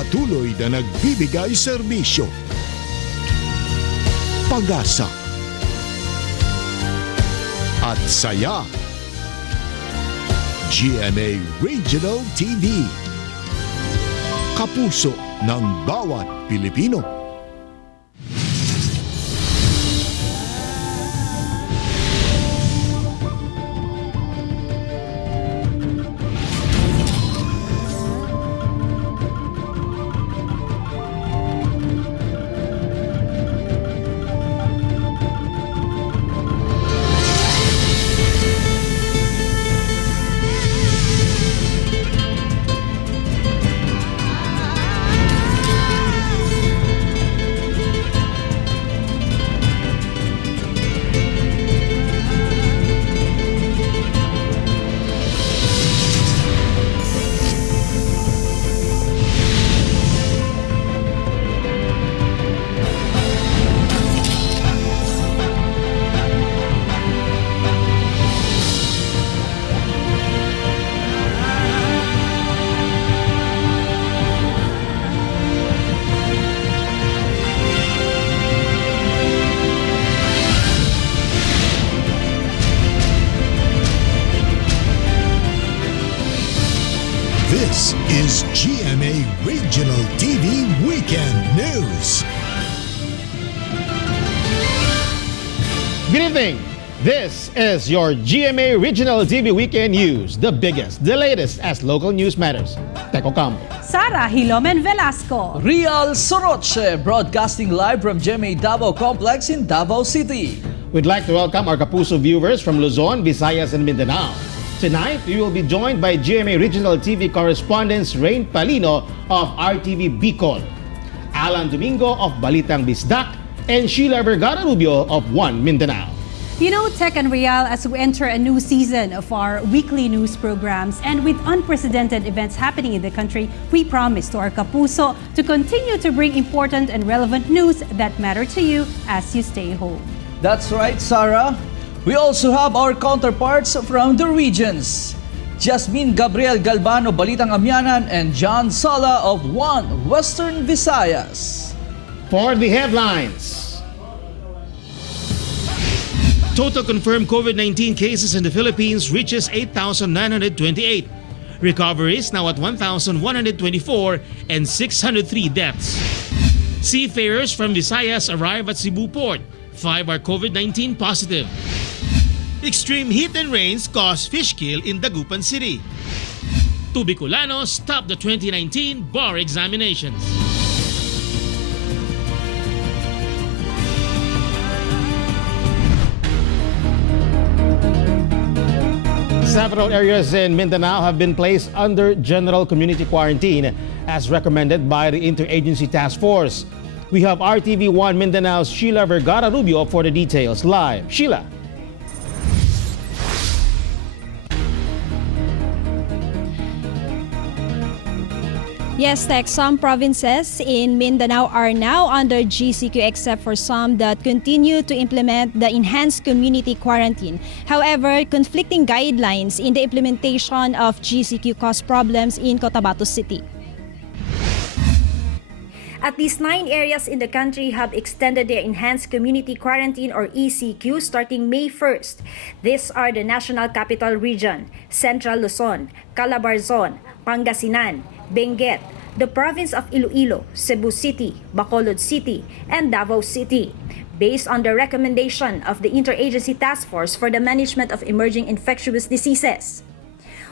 patuloy na nagbibigay serbisyo. Pag-asa at saya. GMA Regional TV. Kapuso ng bawat Pilipino. This is GMA Regional TV Weekend News. Good evening. This is your GMA Regional TV Weekend News, the biggest, the latest as local news matters. Teko Campo. Sara Hilomen Velasco. Real Soroche, broadcasting live from GMA DAVAO Complex in Davao City. We'd like to welcome our Kapuso viewers from Luzon, Visayas, and Mindanao. Tonight, we will be joined by GMA Regional TV correspondents Rain Palino of RTV Bicol, Alan Domingo of Balitang Bisdak, and Sheila Vergara Rubio of One Mindanao. You know, Tech and Real, as we enter a new season of our weekly news programs and with unprecedented events happening in the country, we promise to our Kapuso to continue to bring important and relevant news that matter to you as you stay home. That's right, Sarah. We also have our counterparts from the regions. Jasmine Gabriel Galbano, Balitang Amyanan, and John Sala of One Western Visayas. For the headlines. Total confirmed COVID-19 cases in the Philippines reaches 8,928. Recoveries now at 1,124 and 603 deaths. Seafarers from Visayas arrive at Cebu port. 5 are COVID-19 positive. Extreme heat and rains cause fish kill in Dagupan City. Two Bicolanos top the 2019 bar examinations. Several areas in Mindanao have been placed under general community quarantine as recommended by the Interagency Task Force. We have RTV1 Mindanao's Sheila Vergara Rubio for the details live. Sheila. Yes, Tech, some provinces in Mindanao are now under GCQ except for some that continue to implement the enhanced community quarantine. However, conflicting guidelines in the implementation of GCQ cause problems in Cotabato City. At least 9 areas in the country have extended their enhanced community quarantine or ECQ starting May 1st. These are the National Capital Region, Central Luzon, Calabarzon, Pangasinan, Benguet, the province of Iloilo, Cebu City, Bacolod City, and Davao City, based on the recommendation of the Interagency Task Force for the Management of Emerging Infectious Diseases.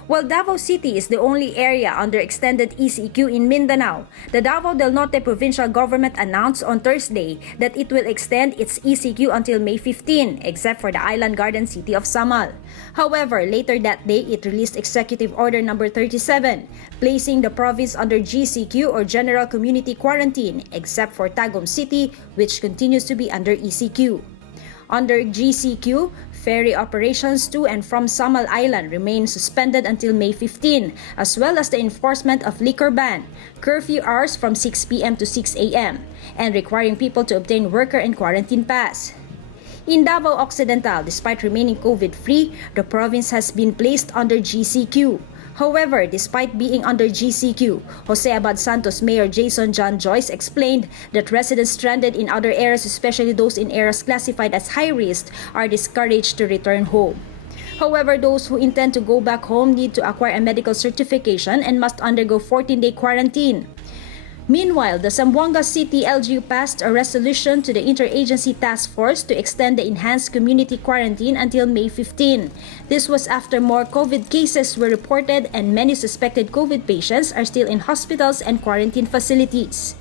While Davao City is the only area under extended ECQ in Mindanao, the Davao del Norte provincial government announced on Thursday that it will extend its ECQ until May 15, except for the island garden city of Samal. However, later that day, it released Executive Order Number 37, placing the province under GCQ or General Community Quarantine, except for Tagum City, which continues to be under ECQ. Under GCQ, ferry operations to and from Samal Island remain suspended until May 15, as well as the enforcement of liquor ban, curfew hours from 6 p.m. to 6 a.m., and requiring people to obtain worker and quarantine pass. In Davao Occidental, despite remaining COVID-free, the province has been placed under GCQ. However, despite being under GCQ, Jose Abad Santos Mayor Jason John Joyce explained that residents stranded in other areas, especially those in areas classified as high risk, are discouraged to return home. However, those who intend to go back home need to acquire a medical certification and must undergo 14-day quarantine. Meanwhile, the Zamboanga City LGU passed a resolution to the Interagency Task Force to extend the enhanced community quarantine until May 15. This was after more COVID cases were reported and many suspected COVID patients are still in hospitals and quarantine facilities.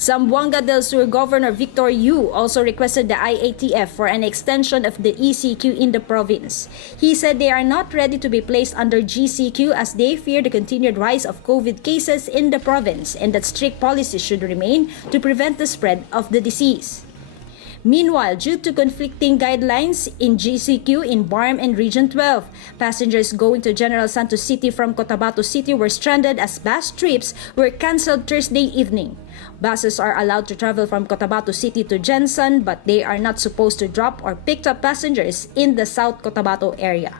Zamboanga del Sur Governor Victor Yu also requested the IATF for an extension of the ECQ in the province. He said they are not ready to be placed under GCQ as they fear the continued rise of COVID cases in the province and that strict policies should remain to prevent the spread of the disease. Meanwhile, due to conflicting guidelines in GCQ in BARM and Region 12, passengers going to General Santos City from Cotabato City were stranded as bus trips were cancelled Thursday evening. Buses are allowed to travel from Cotabato City to Jensen, but they are not supposed to drop or pick up passengers in the South Cotabato area.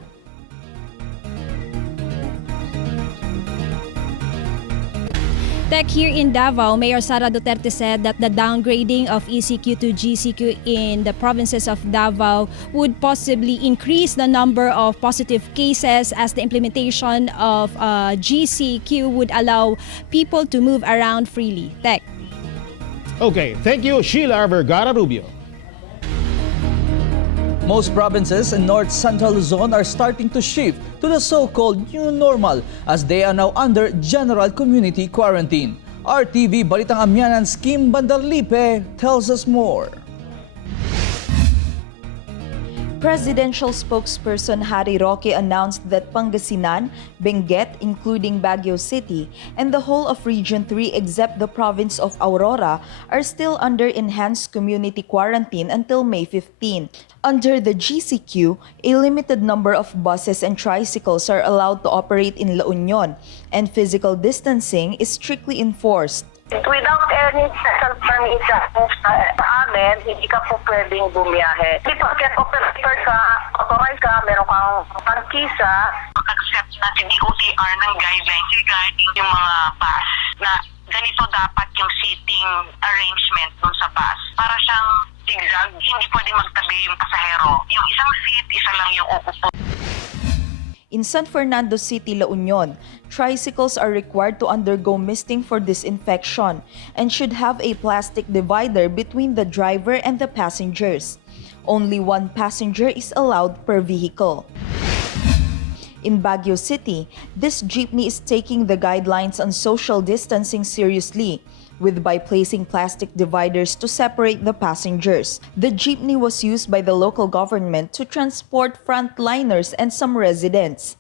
Tech here in Davao, Mayor Sara Duterte said that the downgrading of ECQ to GCQ in the provinces of Davao would possibly increase the number of positive cases as the implementation of GCQ would allow people to move around freely. Tech. Okay, thank you, Sheila Vergara Rubio. Most provinces in North Central Luzon are starting to shift to the so-called new normal as they are now under general community quarantine. RTV Balitang Amyanan's Kim Bandarlipe tells us more. Presidential spokesperson Harry Roque announced that Pangasinan, Benguet, including Baguio City, and the whole of Region 3 except the province of Aurora are still under enhanced community quarantine until May 15. Under the GCQ, a limited number of buses and tricycles are allowed to operate in La Union, and physical distancing is strictly enforced. Without any special permission sa amin, hindi ka po pwedeng bumiyahe. Hindi porket operator ka, authorized ka, meron kang tangkisa, accept natin yung OTR ng guidelines regarding yung mga bus na ganito dapat yung seating arrangement dun sa bus. Para siyang zigzag, hindi pwedeng magtabi yung pasahero. Yung isang seat, isa lang yung uupo. In San Fernando City, La Union, tricycles are required to undergo misting for disinfection and should have a plastic divider between the driver and the passengers. Only one passenger is allowed per vehicle. In Baguio City, this jeepney is taking the guidelines on social distancing seriously, by placing plastic dividers to separate the passengers. The jeepney was used by the local government to transport frontliners and some residents.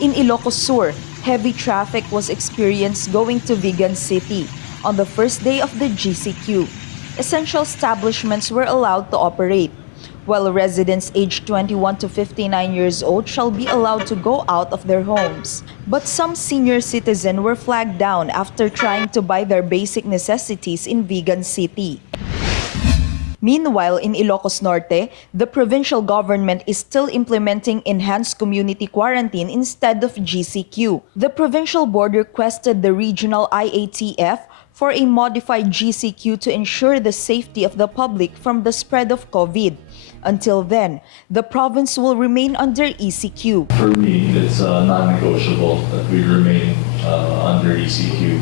In Ilocos Sur, heavy traffic was experienced going to Vigan City on the first day of the GCQ. Essential establishments were allowed to operate, while residents aged 21 to 59 years old shall be allowed to go out of their homes. But some senior citizens were flagged down after trying to buy their basic necessities in Vigan City. Meanwhile, in Ilocos Norte, the provincial government is still implementing enhanced community quarantine instead of GCQ. The provincial board requested the regional IATF for a modified GCQ to ensure the safety of the public from the spread of COVID. Until then, the province will remain under ECQ. For me, it's non-negotiable that we remain under ECQ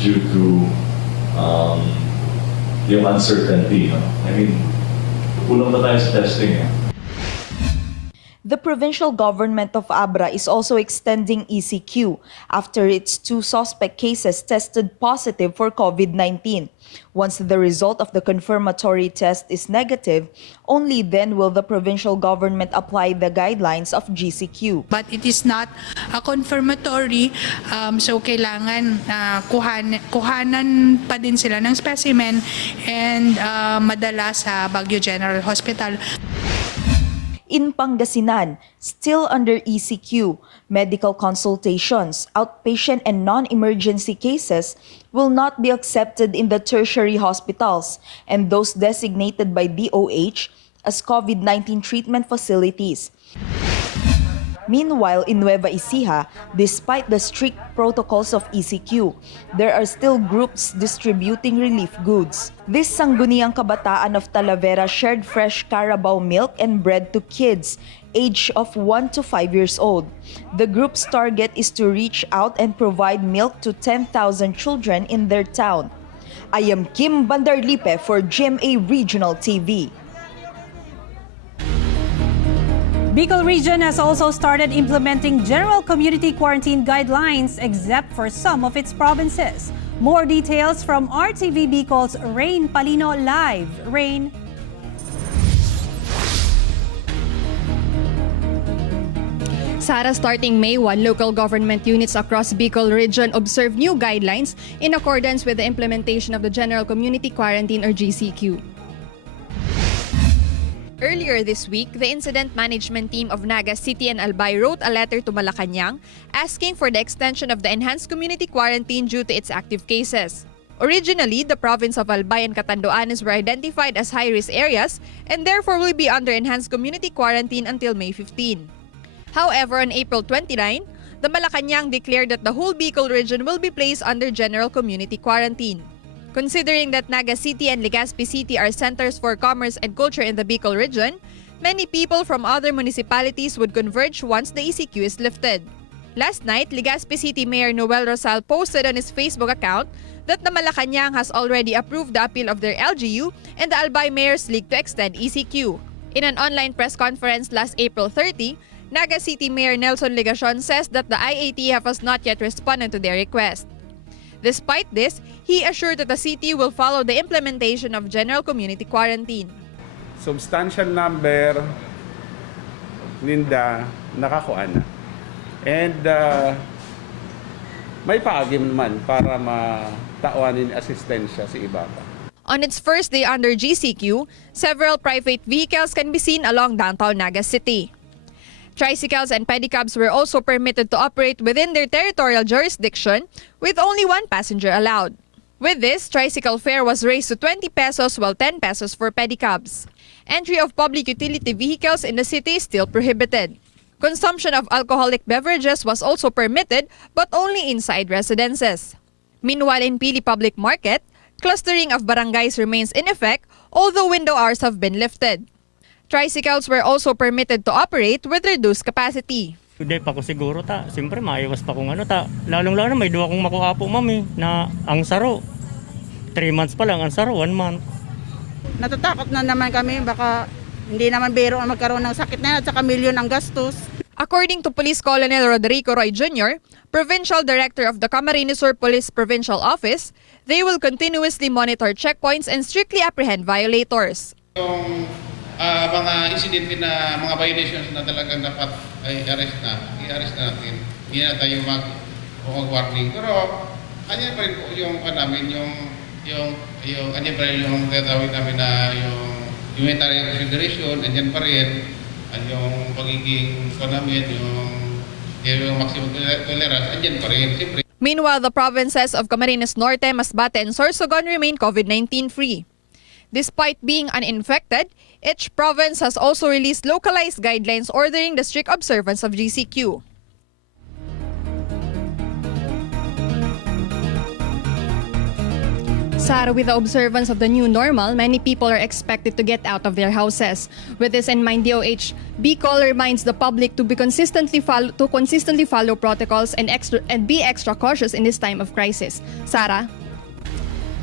due to yung uncertainty. I mean, kulang na tayo sa testing. The provincial government of Abra is also extending ECQ after its 2 suspect cases tested positive for COVID-19. Once the result of the confirmatory test is negative, only then will the provincial government apply the guidelines of GCQ. But it is not a confirmatory, so kailangan kuhanan pa din sila ng specimen and madala sa Baguio General Hospital. In Pangasinan, still under ECQ, medical consultations, outpatient and non-emergency cases will not be accepted in the tertiary hospitals and those designated by DOH as COVID-19 treatment facilities. Meanwhile, in Nueva Ecija, despite the strict protocols of ECQ, there are still groups distributing relief goods. This sangguniang kabataan of Talavera shared fresh Carabao milk and bread to kids aged of 1 to 5 years old. The group's target is to reach out and provide milk to 10,000 children in their town. I am Kim Bandarlipe for GMA Regional TV. Bicol Region has also started implementing general community quarantine guidelines except for some of its provinces. More details from RTV Bicol's Rain Palino live. Rain. Sara, starting May 1, local government units across Bicol Region observe new guidelines in accordance with the implementation of the General Community Quarantine or GCQ. Earlier this week, the incident management team of Naga City and Albay wrote a letter to Malacanang asking for the extension of the enhanced community quarantine due to its active cases. Originally, the province of Albay and Catanduanes were identified as high-risk areas and therefore will be under enhanced community quarantine until May 15. However, on April 29, the Malacanang declared that the whole Bicol region will be placed under general community quarantine. Considering that Naga City and Legazpi City are centers for commerce and culture in the Bicol region, many people from other municipalities would converge once the ECQ is lifted. Last night, Legazpi City Mayor Noel Rosal posted on his Facebook account that the Malacanang has already approved the appeal of their LGU and the Albay Mayor's League to extend ECQ. In an online press conference last April 30, Naga City Mayor Nelson Legacion says that the IATF has not yet responded to their request. Despite this, he assured that the city will follow the implementation of general community quarantine. Substantial number ninda nakakuha na. And may paagim naman para matawanin asistensya sa iba pa. On its first day under GCQ, several private vehicles can be seen along downtown Naga City. Tricycles and pedicabs were also permitted to operate within their territorial jurisdiction with only one passenger allowed. With this, tricycle fare was raised to 20 pesos while 10 pesos for pedicabs. Entry of public utility vehicles in the city is still prohibited. Consumption of alcoholic beverages was also permitted but only inside residences. Meanwhile, in Pili Public Market, clustering of barangays remains in effect although window hours have been lifted. Tricycles were also permitted to operate with reduced capacity. Hindi pa ko siguro ta. Siyempre maiwas pa kung ano ta. Lalong-lalo may duwa kong makuha po mami na ang saro. 3 months pa lang ang saro, 1 month. Natatakot na naman kami baka hindi naman biro ang magkaroon ng sakit na yan at saka milyon ang gastos. According to Police Colonel Rodrigo Roy Jr., Provincial Director of the Camarines Sur Police Provincial Office, they will continuously monitor checkpoints and strictly apprehend violators. Yung mga incident na mga violations na talagang dapat ay i-arrest na natin. Hindi na tayo mag-warning. Pero anyan pa rin po yung namin, yung anyan pa rin yung tatawid namin na yung humanitarian consideration, anyan pa rin. Yung pagiging namin, yung maximum tolerance, anyan pa rin. Siyempre. Meanwhile, the provinces of Camarines Norte, Masbate, and Sorsogon remain COVID-19 free. Despite being uninfected, each province has also released localized guidelines ordering the strict observance of GCQ. Sara, with the observance of the new normal, many people are expected to get out of their houses. With this in mind, DOH Bicol reminds the public to consistently follow protocols and be extra cautious in this time of crisis. Sara?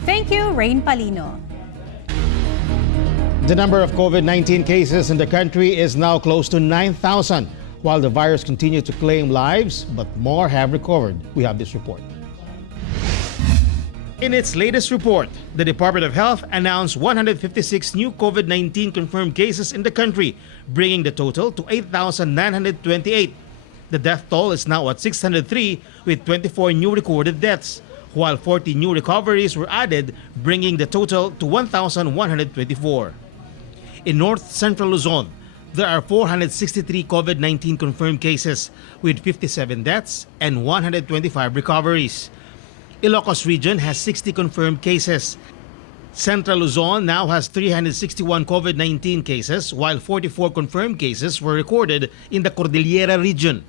Thank you, Rain Palino. The number of COVID-19 cases in the country is now close to 9,000, while the virus continues to claim lives, but more have recovered. We have this report. In its latest report, the Department of Health announced 156 new COVID-19 confirmed cases in the country, bringing the total to 8,928. The death toll is now at 603, with 24 new recorded deaths, while 40 new recoveries were added, bringing the total to 1,124. In North Central Luzon, there are 463 COVID-19 confirmed cases with 57 deaths and 125 recoveries. ILOCOS region has 60 confirmed cases. Central Luzon now has 361 COVID-19 cases, while 44 confirmed cases were recorded in the Cordillera region.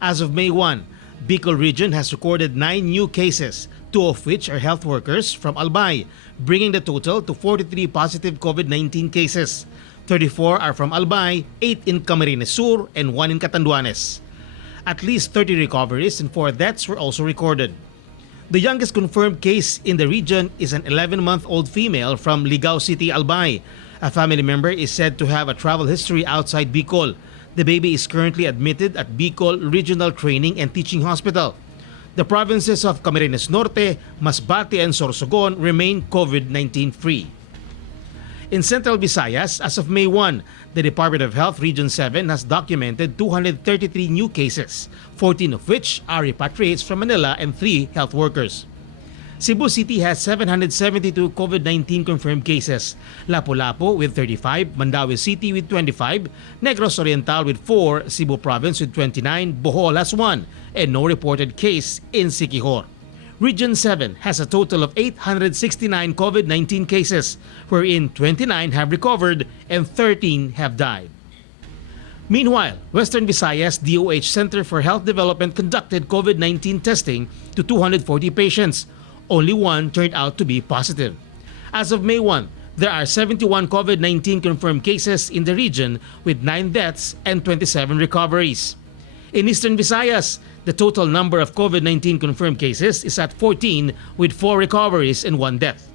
As of May 1, Bicol region has recorded 9 new cases, 2 of which are health workers from Albay, bringing the total to 43 positive COVID-19 cases. 34 are from Albay, 8 in Camarines Sur, and 1 in Catanduanes. At least 30 recoveries and 4 deaths were also recorded. The youngest confirmed case in the region is an 11-month-old female from Ligao City, Albay. A family member is said to have a travel history outside Bicol. The baby is currently admitted at Bicol Regional Training and Teaching Hospital. The provinces of Camarines Norte, Masbate, and Sorsogon remain COVID-19 free. In Central Visayas, as of May 1, the Department of Health Region 7 has documented 233 new cases, 14 of which are repatriates from Manila and 3 health workers. Cebu City has 772 COVID-19 confirmed cases, Lapu-Lapu with 35, Mandaue City with 25, Negros Oriental with 4, Cebu Province with 29, Bohol has 1, and no reported case in Siquijor. Region 7 has a total of 869 COVID-19 cases, wherein 29 have recovered and 13 have died. Meanwhile, Western Visayas DOH Center for Health Development conducted COVID-19 testing to 240 patients. Only 1 turned out to be positive. As of May 1, there are 71 COVID-19 confirmed cases in the region with 9 deaths and 27 recoveries. In Eastern Visayas, the total number of COVID-19 confirmed cases is at 14 with 4 recoveries and 1 death.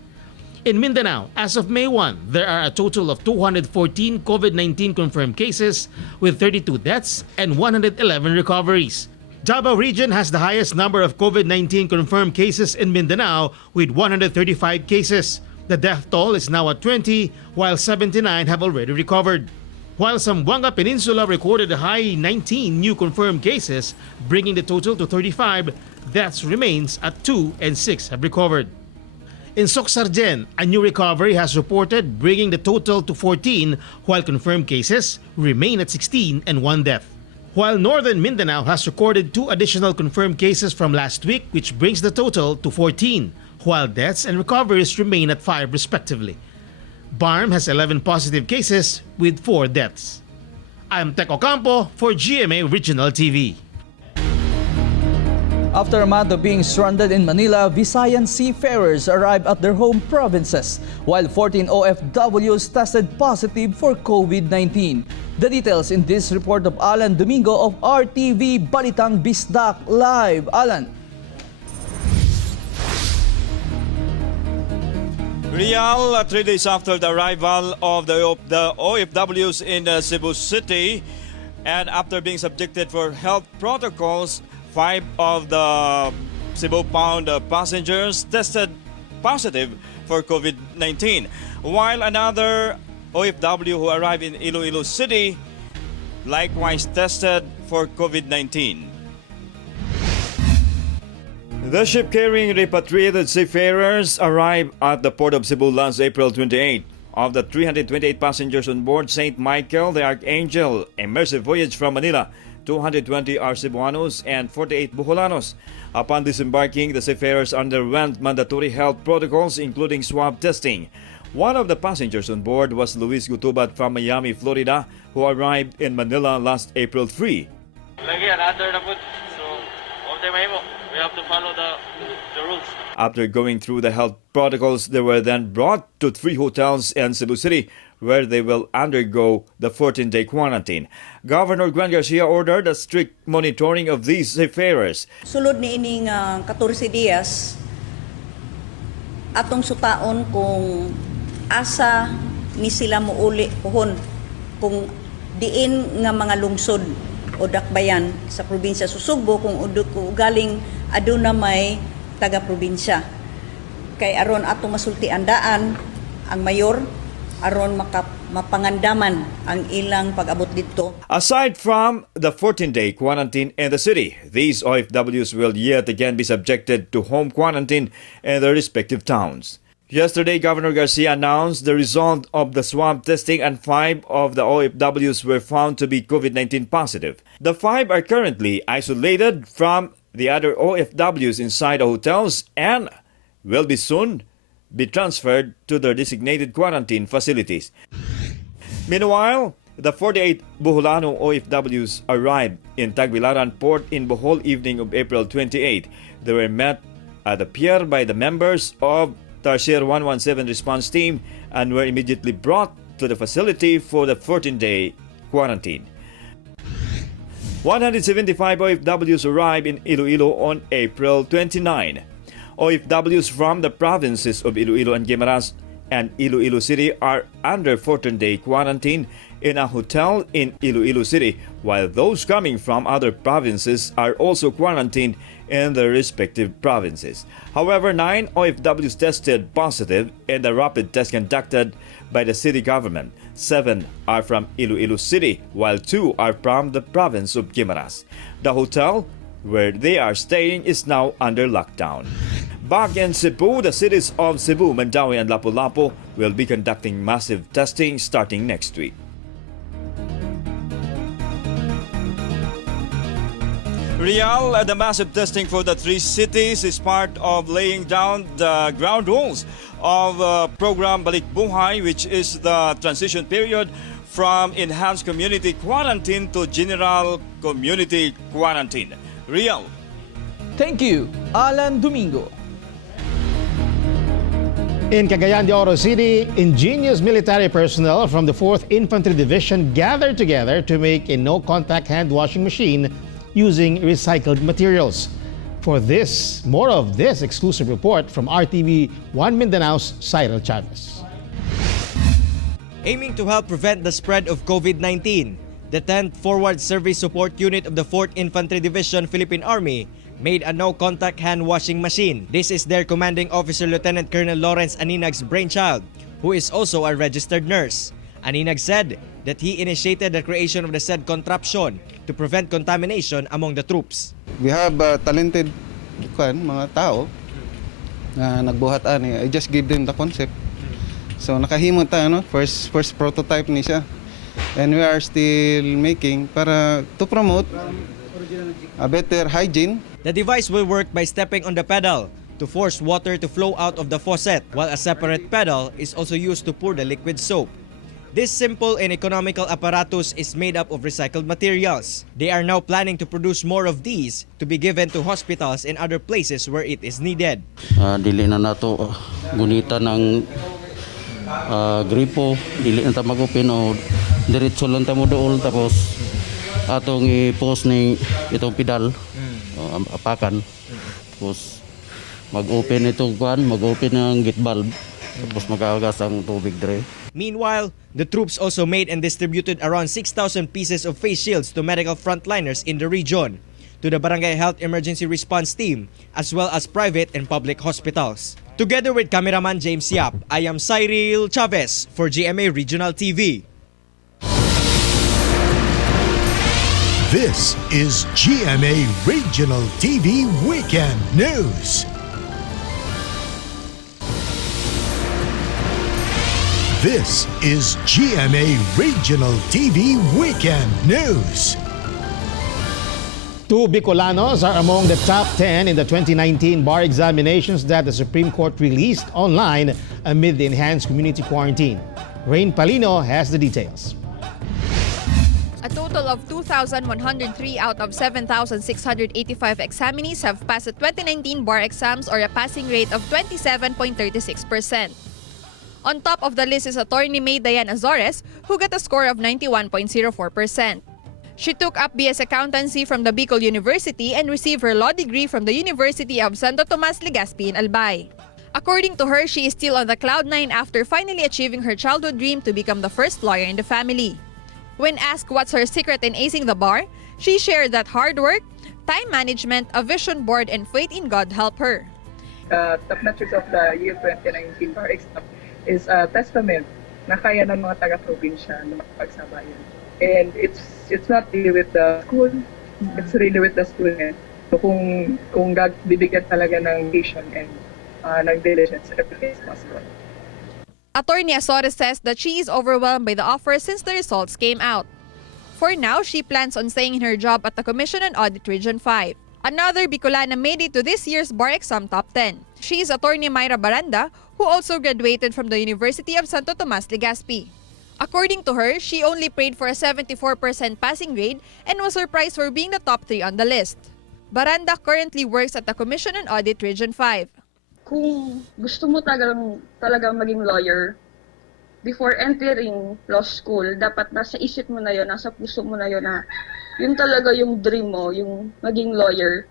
In Mindanao, as of May 1, there are a total of 214 COVID-19 confirmed cases with 32 deaths and 111 recoveries. DAVAO region has the highest number of COVID-19 confirmed cases in Mindanao with 135 cases. The death toll is now at 20, while 79 have already recovered. While Zamboanga Peninsula recorded a high 19 new confirmed cases, bringing the total to 35, deaths remains at 2 and 6 have recovered. In Socsargen, a new recovery has reported, bringing the total to 14, while confirmed cases remain at 16 and 1 death. While Northern Mindanao has recorded 2 additional confirmed cases from last week, which brings the total to 14, while deaths and recoveries remain at 5 respectively. Barm has 11 positive cases with 4 deaths. I'm Tec Ocampo for GMA Regional TV. After a month of being stranded in Manila, Visayan seafarers arrived at their home provinces, while 14 OFWs tested positive for COVID-19. The details in this report of Alan Domingo of RTV Balitang Bisdak Live. Alan. Real, 3 days after the arrival of the OFWs in Cebu City, and after being subjected for health protocols, 5 of the Cebu-bound passengers tested positive for COVID-19, while another OFW who arrived in Iloilo City likewise tested for COVID-19. The ship carrying repatriated seafarers arrived at the port of Cebu last April 28. Of the 328 passengers on board St. Michael the Archangel, a mercy voyage from Manila, 220 are Cebuanos and 48 Boholanos. Upon disembarking, the seafarers underwent mandatory health protocols including swab testing. One of the passengers on board was Luis Gutubat from Miami, Florida, who arrived in Manila last April 3. We have to follow the rules. After going through the health protocols, they were then brought to 3 hotels in Cebu City where they will undergo the 14-day quarantine. Governor Gwen Garcia ordered a strict monitoring of these seafarers. Sulod ni ining 14 dias, atong sutaon kung asa ni sila muuli pohon kung diin nga mga lungsod o dakbayan sa probinsya Susugbo kung galing aduna may taga-probinsya. Kay aron atong masultian daan ang mayor aron mapangandaman ang ilang pag-abot dito. Aside from the 14-day quarantine in the city, these OFWs will yet again be subjected to home quarantine in their respective towns. Yesterday, Governor Garcia announced the result of the swab testing and 5 of the OFWs were found to be COVID-19 positive. The 5 are currently isolated from the other OFWs inside the hotels and will be soon be transferred to their designated quarantine facilities. Meanwhile, the 48 Boholano OFWs arrived in Tagbilaran Port in Bohol evening of April 28. They were met at the pier by the members of Tarsier 117 response team and were immediately brought to the facility for the 14-day quarantine. 175 OFWs arrived in Iloilo on April 29. OFWs from the provinces of Iloilo and Guimaras and Iloilo City are under 14-day quarantine in a hotel in Iloilo City, while those coming from other provinces are also quarantined in their respective provinces. However, 9 OFWs tested positive in the rapid test conducted by the city government. 7 are from Iloilo City, while 2 are from the province of Guimaras. The hotel where they are staying is now under lockdown. Back in Cebu, the cities of Cebu, Mandaue, and Lapu-Lapu will be conducting massive testing starting next week. Real, the massive testing for the 3 cities is part of laying down the ground rules of program Balik Buhay, which is the transition period from enhanced community quarantine to general community quarantine. Real. Thank you, Alan Domingo. In Cagayan de Oro City, ingenious military personnel from the 4th Infantry Division gathered together to make a no-contact hand washing machine using recycled materials. For this, more of this exclusive report from RTV1 Mindanao's Cyril Chavez. Aiming to help prevent the spread of COVID-19, the 10th Forward Service Support Unit of the 4th Infantry Division Philippine Army made a no-contact hand washing machine. This is their commanding officer Lieutenant Colonel Lawrence Aninag's brainchild, who is also a registered nurse. Aninag said that he initiated the creation of the said contraption to prevent contamination among the troops. We have talented mga tao na nagbuhat ani. I just give them the concept. So nakahimo ta first prototype ni siya. And we are still making para to promote a better hygiene. The device will work by stepping on the pedal to force water to flow out of the faucet, while a separate pedal is also used to pour the liquid soap. This simple and economical apparatus is made up of recycled materials. They are now planning to produce more of these to be given to hospitals and other places where it is needed. Dili na nato gunita ng gripo, dili na ta magupin o diretso lang ta mo dool tapos atong i-post ni itong pedal, apakan. Tapos mag-open itong kwan, mag-open ang gate valve. Tapos mag-agas ang tubig dire. Meanwhile, the troops also made and distributed around 6,000 pieces of face shields to medical frontliners in the region, to the Barangay Health Emergency Response Team, as well as private and public hospitals. Together with cameraman James Yap, I am Cyril Chavez for GMA Regional TV. This is GMA Regional TV Weekend News. This is GMA Regional TV Weekend News. 2 Bicolanos are among the top 10 in the 2019 bar examinations that the Supreme Court released online amid the enhanced community quarantine. Rain Palino has the details. A total of 2,103 out of 7,685 examinees have passed the 2019 bar exams, or a passing rate of 27.36%. On top of the list is attorney May Dayan Azores, who got a score of 91.04%. She took up BS Accountancy from the Bicol University and received her law degree from the University of Santo Tomas Legazpi in Albay. According to her, she is still on the cloud 9 after finally achieving her childhood dream to become the first lawyer in the family. When asked what's her secret in acing the bar, she shared that hard work, time management, a vision board, and faith in God help her. Top notches of the year 2019 bar exam is a testament na kaya ng mga taga-probinsya na makapagsabayan. And it's not really with the school, it's really with the student. So kung bibigyan talaga ng vision and ng diligence, everything is possible. Attorney Azores says that she is overwhelmed by the offer since the results came out. For now, she plans on staying in her job at the Commission on Audit Region 5. Another Bicolana made it to this year's bar exam top 10. She is attorney Myra Baranda, who also graduated from the University of Santo Tomas, Legazpi. According to her, she only prayed for a 74% passing grade and was surprised for being the top 3 on the list. Baranda currently works at the Commission on Audit Region 5. Kung gusto mo talagang maging lawyer, before entering law school, dapat nasa isip mo na yun, nasa puso mo na yun na yun talaga yung dream mo, yung maging lawyer.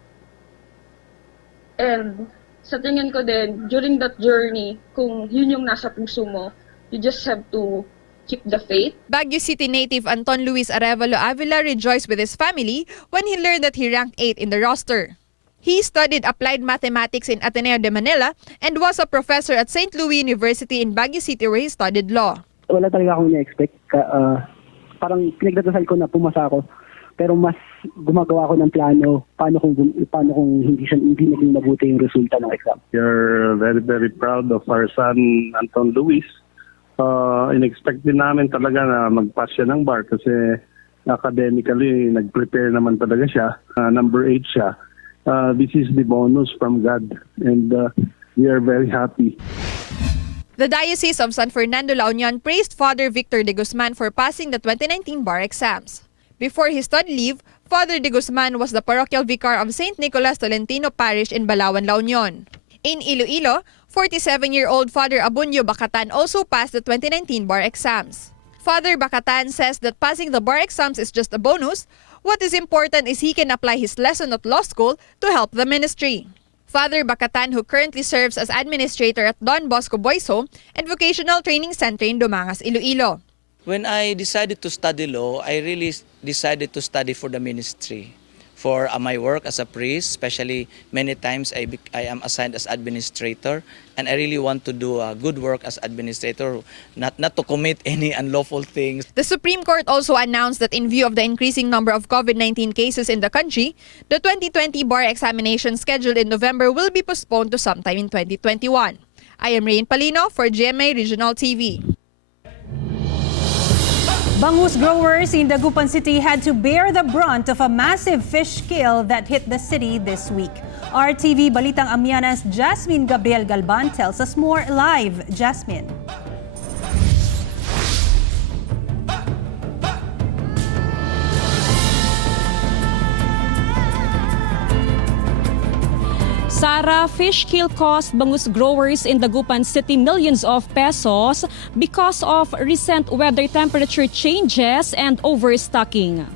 And sa tingin ko din, during that journey, kung yun yung nasa puso mo, you just have to keep the faith. Baguio City native Anton Luis Arevalo Avila rejoiced with his family when he learned that he ranked 8 in the roster. He studied applied mathematics in Ateneo de Manila and was a professor at St. Louis University in Baguio City where he studied law. Wala talaga akong na-expect. Parang pinagdadasal ko na pumasa ako. Pero mas gumagawa ako ng plano paano kung hindi naging mabuti yung resulta ng exam. We are very, very proud of our son, Anton Luis. In-expect din namin talaga na mag-pass siya ng bar kasi academically, nag-prepare naman talaga siya. Number 8 siya. This is the bonus from God and we are very happy. The Diocese of San Fernando, La Union praised Father Victor de Guzman for passing the 2019 bar exams. Before his study leave, Father de Guzman was the parochial vicar of St. Nicholas Tolentino Parish in Balawan, La Union. In Iloilo, 47-year-old Father Abunyo Bacatan also passed the 2019 bar exams. Father Bacatan says that passing the bar exams is just a bonus. What is important is he can apply his lesson at law school to help the ministry. Father Bacatan, who currently serves as administrator at Don Bosco Boys Home and Vocational Training Center in Dumangas, Iloilo. When I decided to study law, I really decided to study for the ministry. For my work as a priest, especially many times I am assigned as administrator, and I really want to do good work as administrator, not to commit any unlawful things. The Supreme Court also announced that in view of the increasing number of COVID-19 cases in the country, the 2020 bar examination scheduled in November will be postponed to sometime in 2021. I am Rain Palino for GMA Regional TV. Bangus growers in Dagupan City had to bear the brunt of a massive fish kill that hit the city this week. RTV Balitang Amiana's Jasmine Gabriel Galban tells us more live. Jasmine. Sara, fish kill cost bangus growers in Dagupan City millions of pesos because of recent weather temperature changes and overstocking.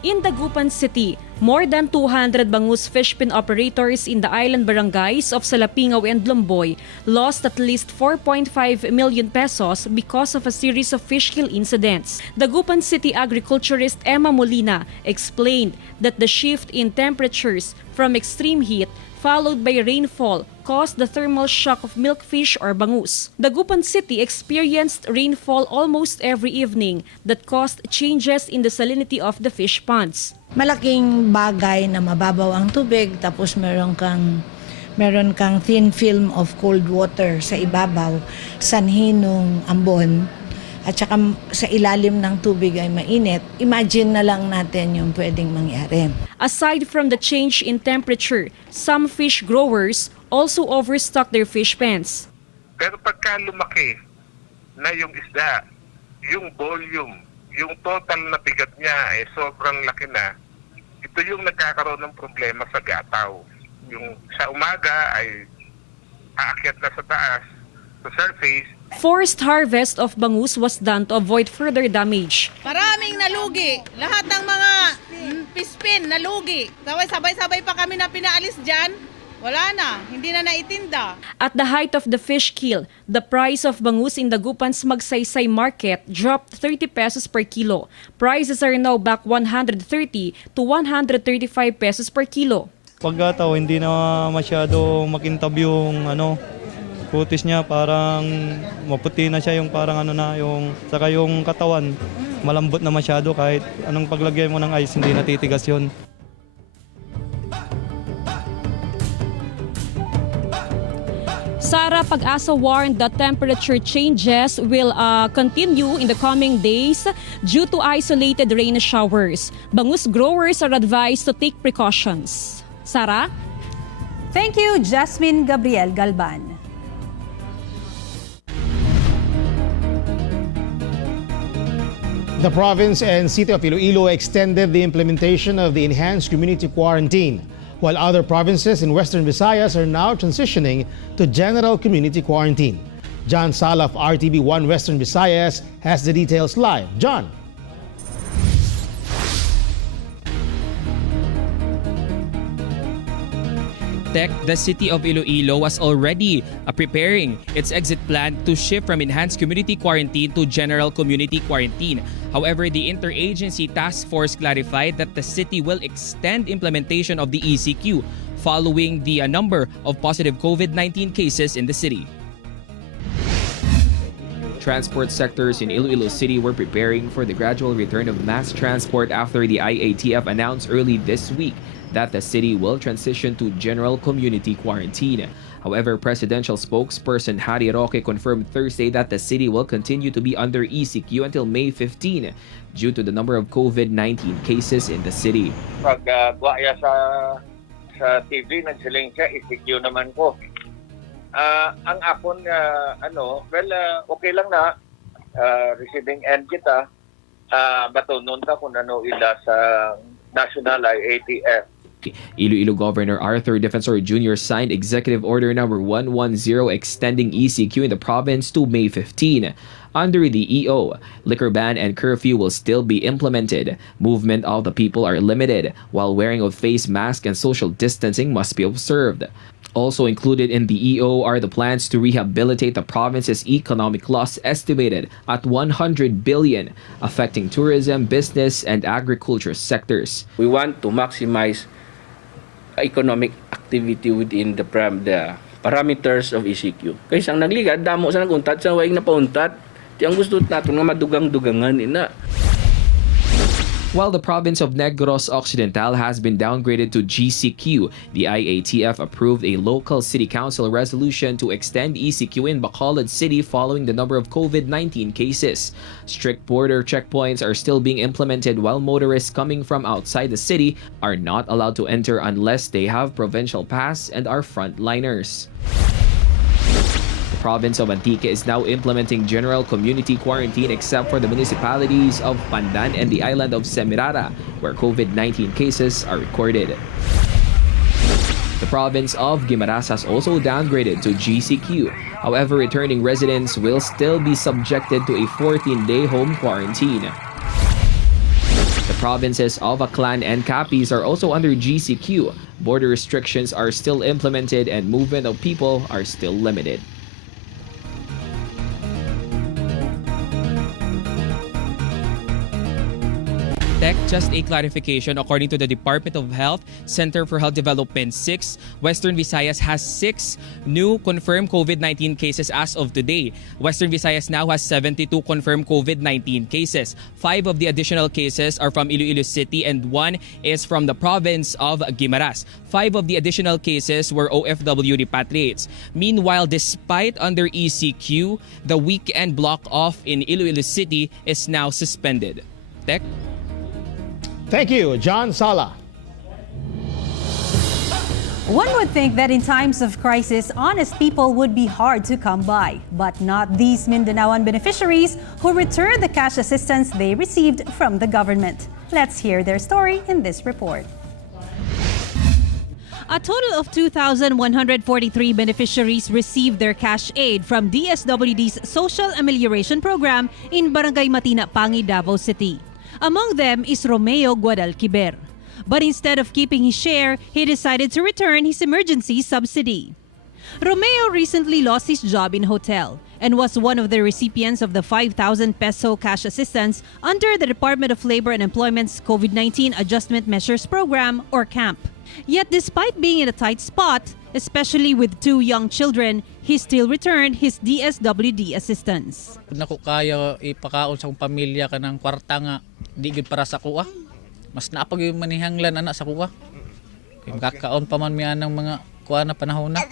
In Dagupan City, more than 200 bangus fish pin operators in the island barangays of Salapingaw and Lomboy lost at least 4.5 million pesos because of a series of fish kill incidents. Dagupan City agriculturist Emma Molina explained that the shift in temperatures from extreme heat followed by rainfall caused the thermal shock of milkfish or bangus. Dagupan City experienced rainfall almost every evening that caused changes in the salinity of the fish ponds. Malaking bagay na mababaw ang tubig tapos meron kang thin film of cold water sa ibabaw, sanhin ng ambon, at saka sa ilalim ng tubig ay mainit. Imagine na lang natin yung pwedeng mangyari. Aside from the change in temperature, some fish growers also overstock their fish pens. Pero pagka lumaki na yung isda, yung volume, yung total na bigat niya ay sobrang laki na, ito yung nagkakaroon ng problema sa gataw. Yung sa umaga ay aakyat na sa taas, sa surface. Forced harvest of bangus was done to avoid further damage. Maraming nalugi. Lahat ng mga pispin nalugi. Sabay-sabay pa kami na pinaalis dyan. Wala na. Hindi na naitinda. At the height of the fish kill, the price of bangus in Dagupan's Magsaysay market dropped 30 pesos per kilo. Prices are now back 130 to 135 pesos per kilo. Pagkataw, hindi na masyado makintab yung kutis niya, parang maputi na siya, yung parang saka yung katawan malambot na masyado, kahit anong paglagay mo ng ice hindi natitigas yun. Sara, Pag-asa warned that temperature changes will continue in the coming days due to isolated rain showers. Bangus growers are advised to take precautions. Sara? Thank you, Jasmine Gabriel Galban. The province and city of Iloilo extended the implementation of the enhanced community quarantine, while other provinces in Western Visayas are now transitioning to general community quarantine. John Sala of RTV1 Western Visayas has the details live. John. The city of Iloilo was already preparing its exit plan to shift from enhanced community quarantine to general community quarantine. However, the interagency task force clarified that the city will extend implementation of the ECQ following the number of positive COVID-19 cases in the city. Transport sectors in Iloilo City were preparing for the gradual return of mass transport after the IATF announced early this week that the city will transition to general community quarantine. However, presidential spokesperson Harry Roque confirmed Thursday that the city will continue to be under ECQ until May 15 due to the number of COVID-19 cases in the city. Pag buhaya sa TV, nagsiling siya, ECQ naman ko. Ang akon, okay lang na, receiving end kita, batunon ta kung ano ila sa National IATF. Iloilo Governor Arthur Defensor Jr. signed Executive Order Number 110 extending ECQ in the province to May 15. Under the EO, liquor ban and curfew will still be implemented. Movement of the people are limited, while wearing of face mask and social distancing must be observed. Also included in the EO are the plans to rehabilitate the province's economic loss estimated at 100 billion, affecting tourism, business, and agriculture sectors. We want to maximize economic activity within the parameters of ECQ. Kaysa ang nagligad, damo sa naguntat, sa waing napauntat, di ang gusto natin nga madugang-dugangan ina. While the province of Negros Occidental has been downgraded to GCQ, the IATF approved a local city council resolution to extend ECQ in Bacolod City following the number of COVID-19 cases. Strict border checkpoints are still being implemented, while motorists coming from outside the city are not allowed to enter unless they have provincial pass and are frontliners. The province of Antique is now implementing general community quarantine except for the municipalities of Pandan and the island of Semirara, where COVID-19 cases are recorded. The province of Guimaras has also downgraded to GCQ. However, returning residents will still be subjected to a 14-day home quarantine. The provinces of Aklan and Capiz are also under GCQ. Border restrictions are still implemented and movement of people are still limited. Just a clarification, according to the Department of Health, Center for Health Development 6, Western Visayas has 6 new confirmed COVID-19 cases as of today. Western Visayas now has 72 confirmed COVID-19 cases. 5 of the additional cases are from Iloilo City and 1 is from the province of Guimaras. 5 of the additional cases were OFW repatriates. Meanwhile, despite under ECQ, the weekend block off in Iloilo City is now suspended. Tech? Thank you, John Sala. One would think that in times of crisis, honest people would be hard to come by, but not these Mindanaoan beneficiaries who returned the cash assistance they received from the government. Let's hear their story in this report. A total of 2,143 beneficiaries received their cash aid from DSWD's Social Amelioration Program in Barangay Matina, Pangi, Davao City. Among them is Romeo Guadalquiber. But instead of keeping his share, he decided to return his emergency subsidy. Romeo recently lost his job in hotel and was one of the recipients of the 5,000 peso cash assistance under the Department of Labor and Employment's COVID-19 Adjustment Measures Program, or CAMP. Yet despite being in a tight spot, especially with 2 young children, he still returned his DSWD assistance. Naku kaya ipakaon sa pamilya ka ng kwarta nga, di gid para sa kuha. Mas naapag yung manihanglan anak sa kuha. Kaya makakaon pa man miyan ng mga kuha na panahon na.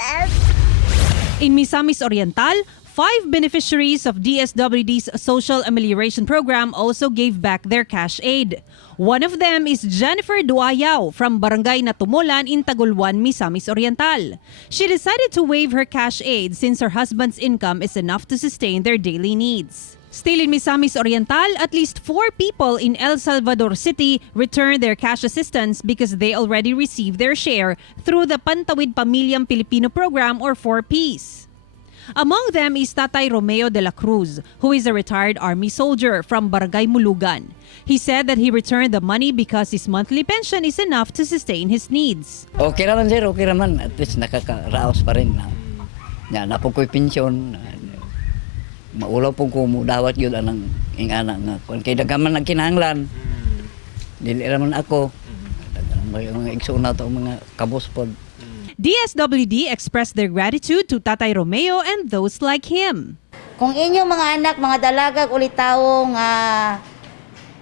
In Misamis Oriental, 5 beneficiaries of DSWD's Social Amelioration Program also gave back their cash aid. One of them is Jennifer Duayao from Barangay Natumulan in Tagulwan, Misamis Oriental. She decided to waive her cash aid since her husband's income is enough to sustain their daily needs. Still in Misamis Oriental, at least 4 people in El Salvador City returned their cash assistance because they already received their share through the Pantawid Pamilyang Pilipino program or 4Ps. Among them is Tatay Romeo de la Cruz, who is a retired army soldier from Barangay Mulugan. He said that he returned the money because his monthly pension is enough to sustain his needs. Okay naman sir, okay naman. At least nakakaraos pa rin. Na po ko'y pensyon. Maulaw po ko dawat yun ang anak nga. Kung kay dagaman nagkinahanglan, dili naman ako. Mga igsuna to mga kabuspod. DSWD expressed their gratitude to Tatay Romeo and those like him. Kung inyong mga anak, mga dalagag ulitawong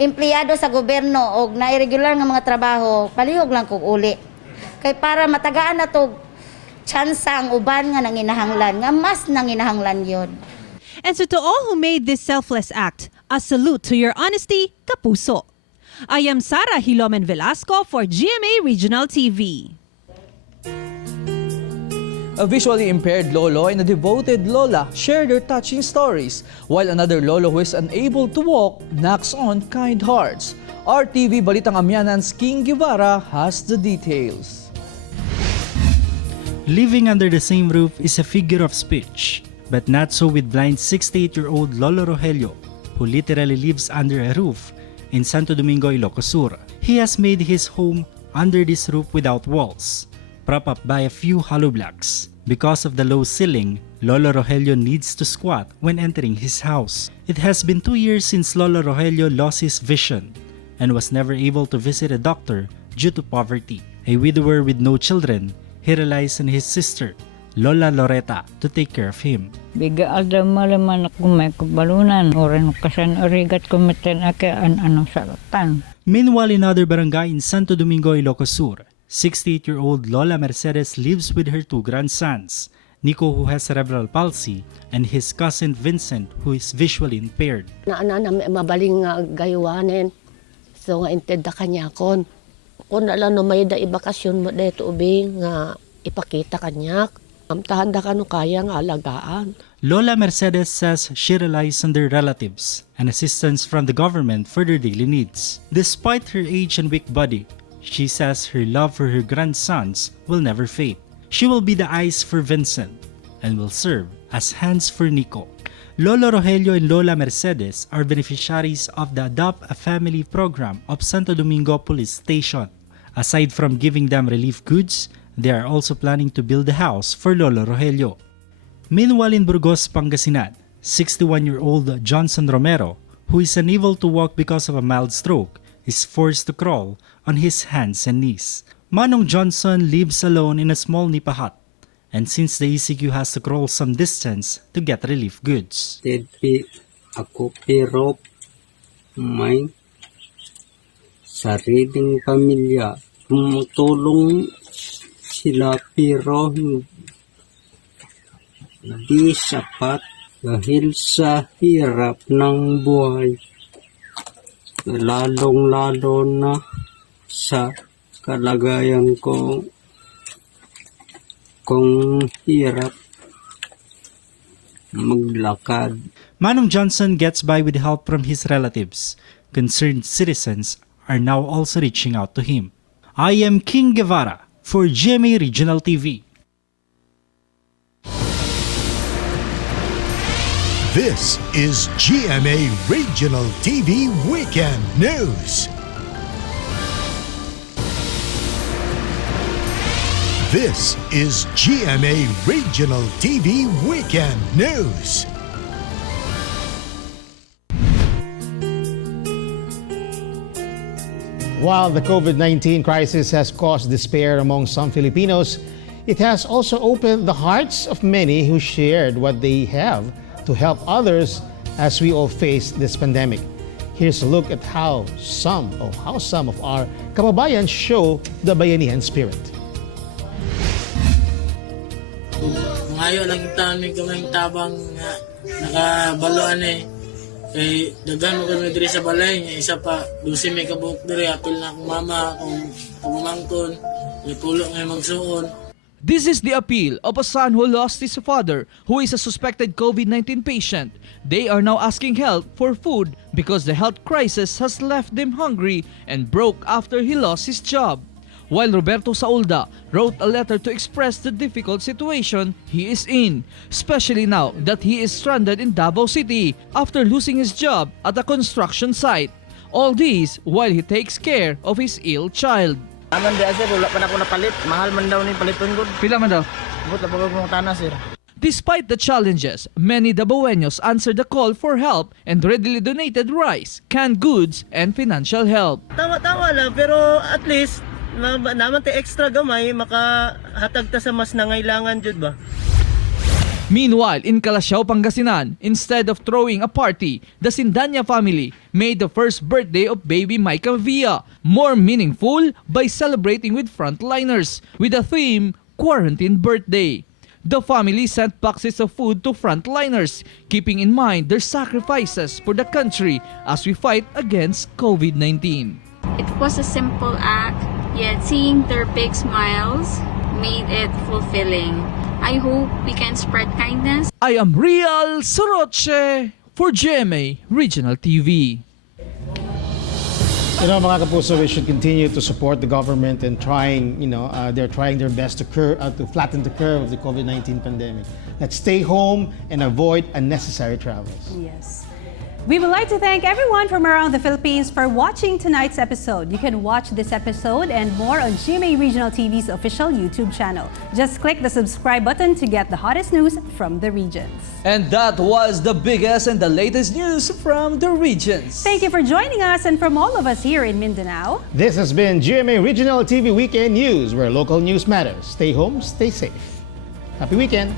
empleyado sa gobyerno o na irregular nga mga trabaho, palihog lang kung uli. Kay para matagaan na to tsansa ang uban nga nanginahanglan, nga mas nanginahanglan yun. And so to all who made this selfless act, a salute to your honesty, kapuso. I am Sara Hilomen Velasco for GMA Regional TV. A visually impaired lolo and a devoted lola share their touching stories, while another lolo who is unable to walk knocks on kind hearts. RTV Balitang Amyanan's King Guevara has the details. Living under the same roof is a figure of speech, but not so with blind 68-year-old Lolo Rogelio, who literally lives under a roof in Santo Domingo, Ilocos Sur. He has made his home under this roof without walls, propped up by a few hollow blocks. Because of the low ceiling, Lolo Rogelio needs to squat when entering his house. It has been 2 years since Lolo Rogelio lost his vision and was never able to visit a doctor due to poverty. A widower with no children, he relies on his sister, Lola Loreta, to take care of him. Biga alda malaman ako may kabalunan oran kasan origat komiten ake ano saratan. Meanwhile, in other barangay in Santo Domingo, Ilocos Sur, 68-year-old Lola Mercedes lives with her 2 grandsons, Nico who has cerebral palsy and his cousin Vincent who is visually impaired. Na mabaling nga gaywanen. So nga inted da kanya kon. Kung alam no may da ibakasyon mo dito ubing nga ipakita kanyak. Amtahan da kano kaya nga alagaan. Lola Mercedes says she relies on their relatives and assistance from the government for their daily needs. Despite her age and weak body, she says her love for her grandsons will never fade. She will be the eyes for Vincent and will serve as hands for Nico. Lolo Rogelio and Lola Mercedes are beneficiaries of the Adopt a Family program of Santo Domingo Police Station. Aside from giving them relief goods, they are also planning to build a house for Lolo Rogelio. Meanwhile, in Burgos, Pangasinan, 61-year-old Johnson Romero, who is unable to walk because of a mild stroke, is forced to crawl on his hands and knees. Manong Johnson lives alone in a small nipa hut, and since the ECQ has to crawl some distance to get relief goods. Ako pero may sariling pamilya. Tumutulong sila pero di sapat dahil sa hirap ng buhay. Lalong-lalo na sa kalagayan ko kung hirap maglakad. Manong Johnson gets by with help from his relatives. Concerned citizens are now also reaching out to him. I am King Guevara for GMA Regional TV. This is GMA Regional TV Weekend News. This is GMA Regional TV Weekend News. While the COVID-19 crisis has caused despair among some Filipinos, it has also opened the hearts of many who shared what they have to help others as we all face this pandemic. Here's a look at how some of our kababayan show the bayanihan spirit. Mayo lang yung taon may kamay tabang nga nakabaloan eh. Kay daghan mo kami diri sa balay nga isa pa 12 may kabuok diri apil na akong mama kung pumangkon may pulo ngay magsuon. This is the appeal of a son who lost his father, who is a suspected COVID-19 patient. They are now asking help for food because the health crisis has left them hungry and broke after he lost his job. While Roberto Saulda wrote a letter to express the difficult situation he is in, especially now that he is stranded in Davao City after losing his job at a construction site. All this while he takes care of his ill child. Aman di sir, wala pa na ako napalit. Mahal man daw ni paliton ko. Pila man daw? But labag mong tanas sir. Despite the challenges, many Davaoenos answered the call for help and readily donated rice, canned goods, and financial help. Tama lang, pero at least naman te extra gamay makahatag ta sa mas nangailangan jud ba. Meanwhile, in Calasiao, Pangasinan, instead of throwing a party, the Sindanya family made the first birthday of baby Micah Villa more meaningful by celebrating with frontliners with the theme Quarantine Birthday. The family sent boxes of food to frontliners, keeping in mind their sacrifices for the country as we fight against COVID-19. It was a simple act, yet seeing their big smiles made it fulfilling. I hope we can spread kindness. I am Real Soroche for GMA Regional TV. You know, mga kapuso, we should continue to support the government and trying, they're trying their best to flatten the curve of the COVID-19 pandemic. Let's stay home and avoid unnecessary travels. Yes. We would like to thank everyone from around the Philippines for watching tonight's episode. You can watch this episode and more on GMA Regional TV's official YouTube channel. Just click the subscribe button to get the hottest news from the regions. And that was the biggest and the latest news from the regions. Thank you for joining us, and from all of us here in Mindanao. This has been GMA Regional TV Weekend News, where local news matters. Stay home, stay safe. Happy weekend.